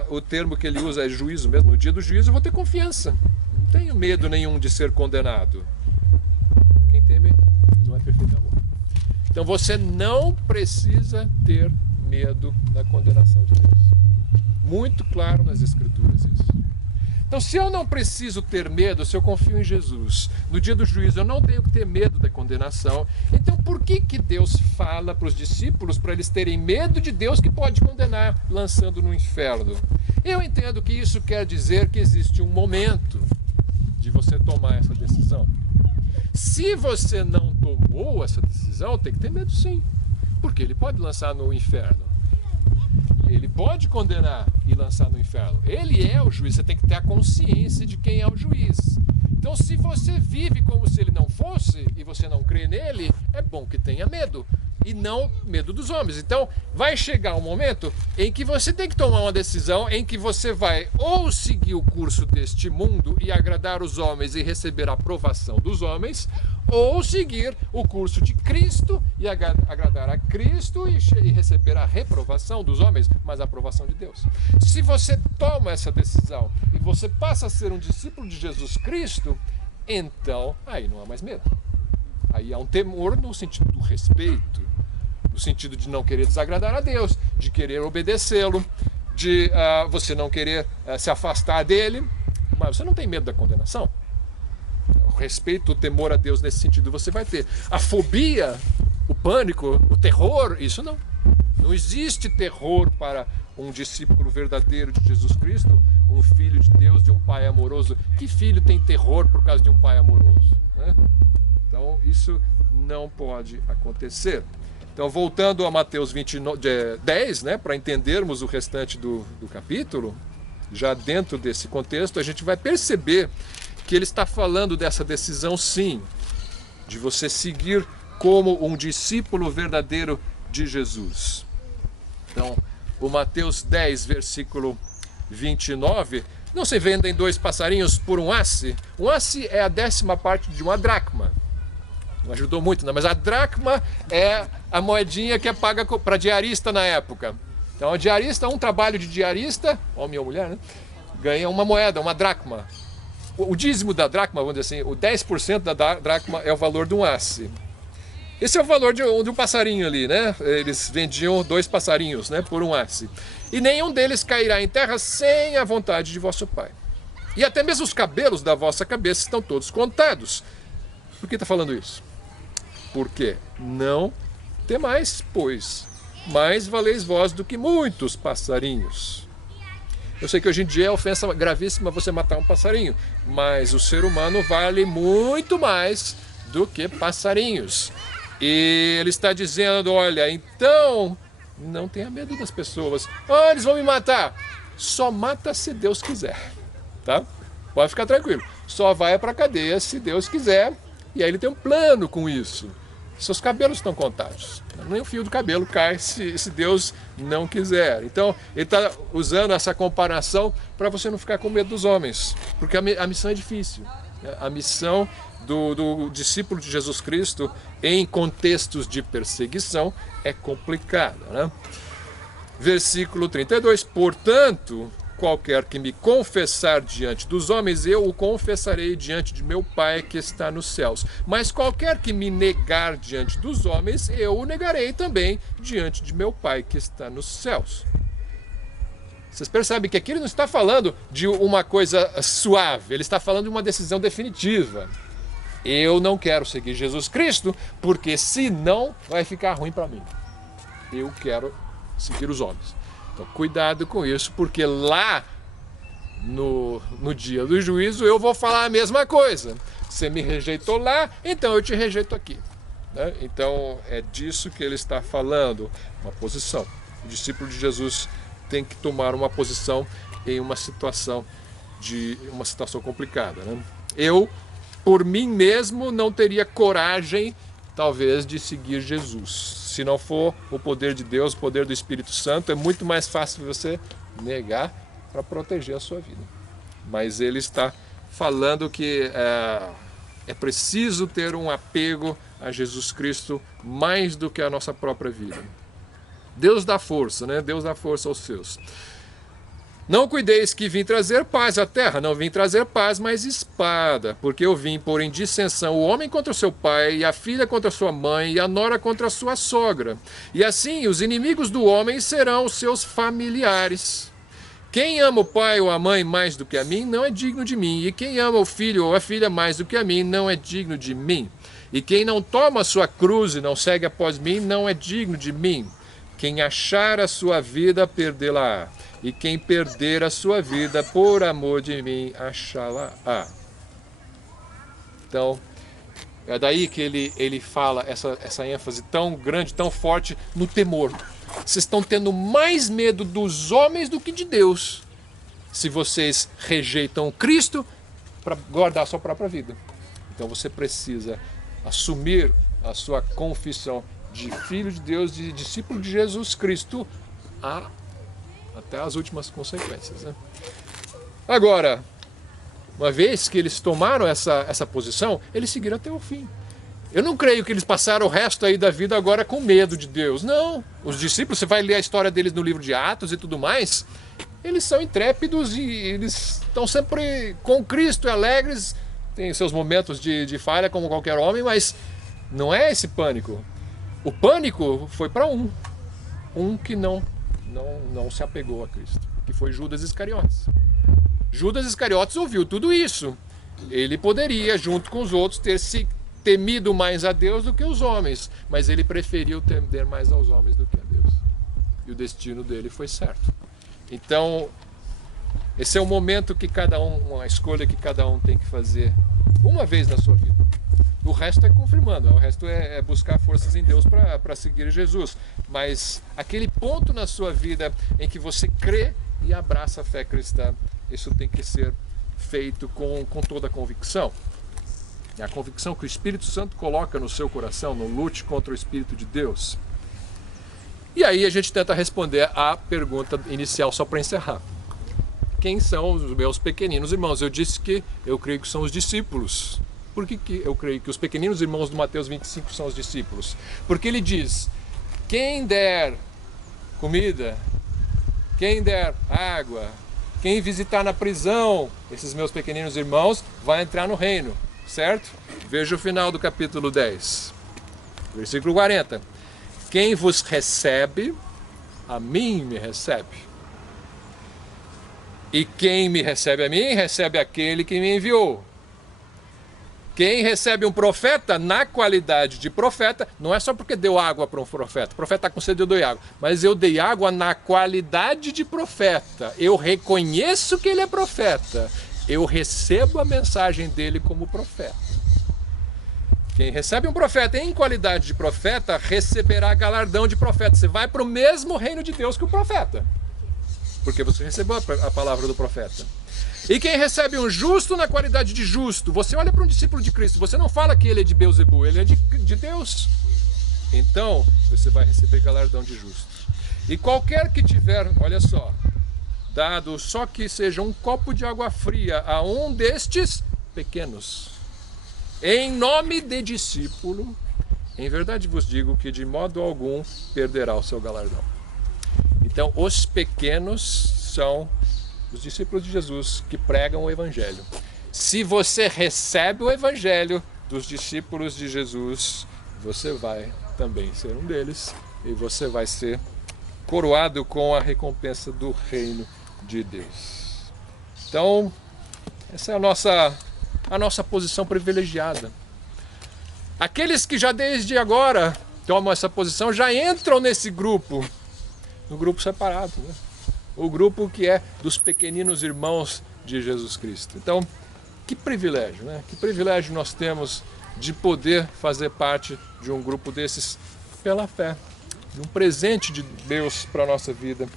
o termo que ele usa é juízo mesmo. No dia do juízo eu vou ter confiança. Não tenho medo nenhum de ser condenado. Quem teme não é perfeito amor. Então você não precisa ter medo da condenação de Deus. Muito claro nas Escrituras isso. Então, se eu não preciso ter medo, se eu confio em Jesus, no dia do juízo eu não tenho que ter medo da condenação, então por que Deus fala para os discípulos para eles terem medo de Deus que pode condenar, lançando no inferno? Eu entendo que isso quer dizer que existe um momento de você tomar essa decisão. Se você não tomou essa decisão, tem que ter medo sim, porque ele pode lançar no inferno. Ele pode condenar e lançar no inferno. Ele é o juiz, você tem que ter a consciência de quem é o juiz. Então, se você vive como se ele não fosse e você não crê nele, é bom que tenha medo. E não medo dos homens. Então, vai chegar um momento em que você tem que tomar uma decisão em que você vai ou seguir o curso deste mundo e agradar os homens e receber a aprovação dos homens, ou seguir o curso de Cristo e agradar a Cristo e receber a reprovação dos homens, mas a aprovação de Deus. Se você toma essa decisão e você passa a ser um discípulo de Jesus Cristo, então aí não há mais medo. Aí há um temor no sentido do respeito, no sentido de não querer desagradar a Deus, de querer obedecê-lo, de você não querer se afastar dele, mas você não tem medo da condenação. O respeito, o temor a Deus nesse sentido você vai ter. A fobia, o pânico, o terror, isso não. Não existe terror para um discípulo verdadeiro de Jesus Cristo, um filho de Deus, de um pai amoroso. Que filho tem terror por causa de um pai amoroso, né? Então isso não pode acontecer. Então, voltando a Mateus 10, né, para entendermos o restante do capítulo, já dentro desse contexto, a gente vai perceber que ele está falando dessa decisão, sim, de você seguir como um discípulo verdadeiro de Jesus. Então, o Mateus 10, versículo 29, não se vendem 2 passarinhos por um asse? Um asse é a 10ª parte de uma dracma. Não ajudou muito, não, mas a dracma é a moedinha que é paga para diarista na época. Então, o diarista, um trabalho de diarista, homem ou mulher, né, ganha uma moeda, uma dracma. O dízimo da dracma, vamos dizer assim, o 10% da dracma é o valor de um asse. Esse é o valor de um passarinho ali, né? Eles vendiam 2 passarinhos, né, por 1 asse. E nenhum deles cairá em terra sem a vontade de vosso Pai. E até mesmo os cabelos da vossa cabeça estão todos contados. Por que está falando isso? Porque não temais, pois mais valeis vós do que muitos passarinhos. Eu sei que hoje em dia é ofensa gravíssima você matar um passarinho, mas o ser humano vale muito mais do que passarinhos. E ele está dizendo, olha, então não tenha medo das pessoas. Ah, eles vão me matar. Só mata se Deus quiser, tá? Pode ficar tranquilo. Só vai para a cadeia se Deus quiser. E aí ele tem um plano com isso. Seus cabelos estão contados. Nem o fio do cabelo cai se Deus não quiser. Então, ele está usando essa comparação para você não ficar com medo dos homens. Porque a missão é difícil. A missão do discípulo de Jesus Cristo em contextos de perseguição é complicada, né? Versículo 32. Portanto, qualquer que me confessar diante dos homens, eu o confessarei diante de meu Pai que está nos céus. Mas qualquer que me negar diante dos homens, eu o negarei também diante de meu Pai que está nos céus. Vocês percebem que aqui ele não está falando de uma coisa suave, ele está falando de uma decisão definitiva. Eu não quero seguir Jesus Cristo, porque senão vai ficar ruim para mim. Eu quero seguir os homens. Então, cuidado com isso, porque lá no dia do juízo eu vou falar a mesma coisa. Você me rejeitou lá, então eu te rejeito aqui, né? Então, é disso que ele está falando, uma posição. O discípulo de Jesus tem que tomar uma posição em uma situação complicada, né? Eu, por mim mesmo, não teria coragem, talvez, de seguir Jesus. Se não for o poder de Deus, o poder do Espírito Santo, é muito mais fácil você negar para proteger a sua vida. Mas ele está falando que é preciso ter um apego a Jesus Cristo mais do que a nossa própria vida. Deus dá força, né? Deus dá força aos seus. Não cuideis que vim trazer paz à terra, não vim trazer paz, mas espada, porque eu vim pôr em dissensão o homem contra o seu pai, e a filha contra a sua mãe, e a nora contra a sua sogra. E assim os inimigos do homem serão os seus familiares. Quem ama o pai ou a mãe mais do que a mim, não é digno de mim, e quem ama o filho ou a filha mais do que a mim, não é digno de mim. E quem não toma a sua cruz e não segue após mim, não é digno de mim. Quem achar a sua vida, perdê-la-á. E quem perder a sua vida por amor de mim, achá-la-á. Então, é daí que ele fala essa ênfase tão grande, tão forte no temor. Vocês estão tendo mais medo dos homens do que de Deus, se vocês rejeitam Cristo para guardar a sua própria vida. Então você precisa assumir a sua confissão de filho de Deus, de discípulo de Jesus Cristo, até as últimas consequências, né? Agora, uma vez que eles tomaram essa posição, eles seguiram até o fim. Eu não creio que eles passaram o resto aí da vida agora com medo de Deus. Não. Os discípulos, você vai ler a história deles no livro de Atos e tudo mais, eles são intrépidos e eles estão sempre com Cristo e alegres. Tem seus momentos de falha como qualquer homem, mas não é esse pânico. O pânico foi para um que não se apegou a Cristo, que foi Judas Iscariotes. Judas Iscariotes ouviu tudo isso. Ele poderia, junto com os outros, ter se temido mais a Deus do que os homens, mas ele preferiu temer mais aos homens do que a Deus. E o destino dele foi certo. Então, esse é o momento que uma escolha que cada um tem que fazer uma vez na sua vida. O resto é confirmando, o resto é buscar forças em Deus para seguir Jesus. Mas aquele ponto na sua vida em que você crê e abraça a fé cristã, isso tem que ser feito com toda a convicção. É a convicção que o Espírito Santo coloca no seu coração, no lute contra o Espírito de Deus. E aí a gente tenta responder a pergunta inicial só para encerrar. Quem são os meus pequeninos irmãos? Eu disse que eu creio que são os discípulos. Por que eu creio que os pequeninos irmãos do Mateus 25 são os discípulos? Porque ele diz, quem der comida, quem der água, quem visitar na prisão, esses meus pequeninos irmãos, vai entrar no reino, certo? Veja o final do capítulo 10. Versículo 40. Quem vos recebe, a mim me recebe. E quem me recebe a mim, recebe aquele que me enviou. Quem recebe um profeta na qualidade de profeta, não é só porque deu água para um profeta. O profeta está com sede, eu dei água. Mas eu dei água na qualidade de profeta. Eu reconheço que ele é profeta. Eu recebo a mensagem dele como profeta. Quem recebe um profeta em qualidade de profeta, receberá galardão de profeta. Você vai para o mesmo reino de Deus que o profeta. Porque você recebeu a palavra do profeta. E quem recebe um justo na qualidade de justo, você olha para um discípulo de Cristo, você não fala que ele é de Beelzebul, ele é de Deus. Então, você vai receber galardão de justo. E qualquer que tiver, olha só, dado só que seja um copo de água fria a um destes pequenos, em nome de discípulo, em verdade vos digo que de modo algum perderá o seu galardão. Então, os pequenos são os discípulos de Jesus que pregam o Evangelho. Se você recebe o Evangelho dos discípulos de Jesus, você vai também ser um deles e você vai ser coroado com a recompensa do reino de Deus. Então, essa é a nossa posição privilegiada. Aqueles que já desde agora tomam essa posição já entram nesse grupo, no grupo separado, né? O grupo que é dos pequeninos irmãos de Jesus Cristo. Então, que privilégio, né? Que privilégio nós temos de poder fazer parte de um grupo desses pela fé, de um presente de Deus para a nossa vida,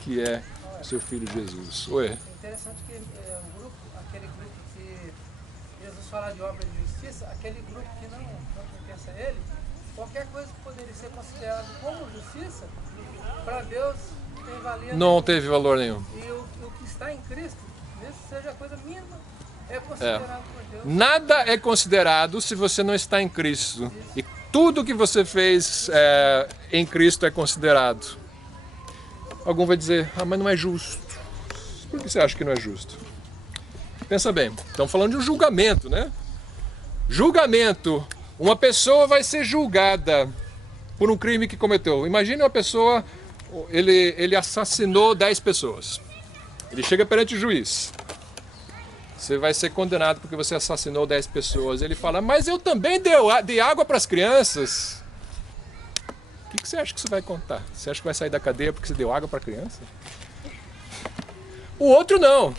que é o seu Filho Jesus. Oi? É interessante que aquele grupo que Jesus fala de obra de justiça, aquele grupo que não pertence a ele, qualquer coisa que poderia ser considerado como justiça, para Deus tem valia não teve valor nenhum. E o que está em Cristo, mesmo que seja a coisa mínima, é considerado por Deus. Nada é considerado se você não está em Cristo. E tudo que você fez em Cristo é considerado. Algum vai dizer, mas não é justo. Por que você acha que não é justo? Pensa bem, estamos falando de um julgamento, né? Julgamento. Uma pessoa vai ser julgada por um crime que cometeu. Imagine uma pessoa, ele assassinou 10 pessoas. Ele chega perante o juiz. Você vai ser condenado porque você assassinou 10 pessoas. Ele fala, mas eu também dei água para as crianças. O que você acha que você vai contar? Você acha que vai sair da cadeia porque você deu água para a criança? O outro não.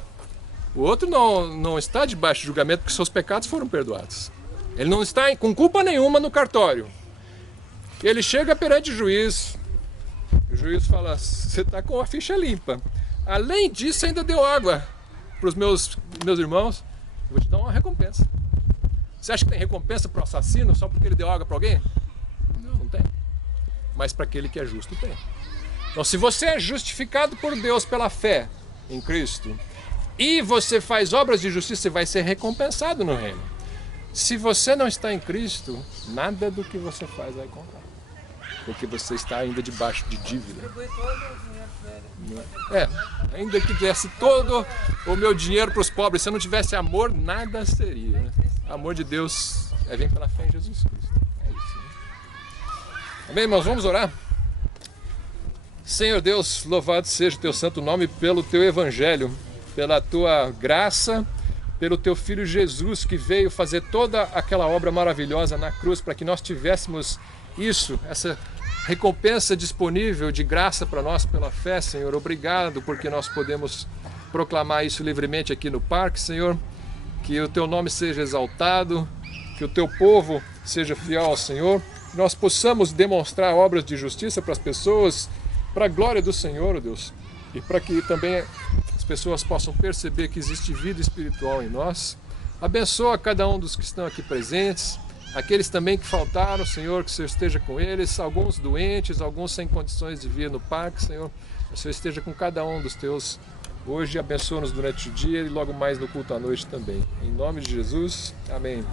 O outro não está debaixo de julgamento porque seus pecados foram perdoados. Ele não está com culpa nenhuma no cartório. Ele chega perante o juiz. O juiz fala, você está com a ficha limpa. Além disso, ainda deu água para os meus irmãos. Eu vou te dar uma recompensa. Você acha que tem recompensa para o assassino só porque ele deu água para alguém? Não tem. Mas para aquele que é justo, tem. Então, se você é justificado por Deus pela fé em Cristo e você faz obras de justiça, você vai ser recompensado no reino. Se você não está em Cristo, nada do que você faz vai contar. Porque você está ainda debaixo de dívida. Ainda que desse todo o meu dinheiro para os pobres, se eu não tivesse amor, nada seria. Né? Amor de Deus vem pela fé em Jesus Cristo. É isso. Né? Amém, irmãos? Vamos orar? Senhor Deus, louvado seja o teu santo nome pelo teu evangelho, pela tua graça, pelo teu Filho Jesus, que veio fazer toda aquela obra maravilhosa na cruz para que nós tivéssemos isso, essa recompensa disponível de graça para nós pela fé, Senhor. Obrigado porque nós podemos proclamar isso livremente aqui no parque, Senhor. Que o teu nome seja exaltado, que o teu povo seja fiel ao Senhor, que nós possamos demonstrar obras de justiça para as pessoas, para a glória do Senhor, Deus, e para que também as pessoas possam perceber que existe vida espiritual em nós. Abençoa cada um dos que estão aqui presentes, aqueles também que faltaram, Senhor, que o Senhor esteja com eles, alguns doentes, alguns sem condições de vir no parque, Senhor, que o Senhor esteja com cada um dos teus hoje, abençoa-nos durante o dia e logo mais no culto à noite também. Em nome de Jesus, amém.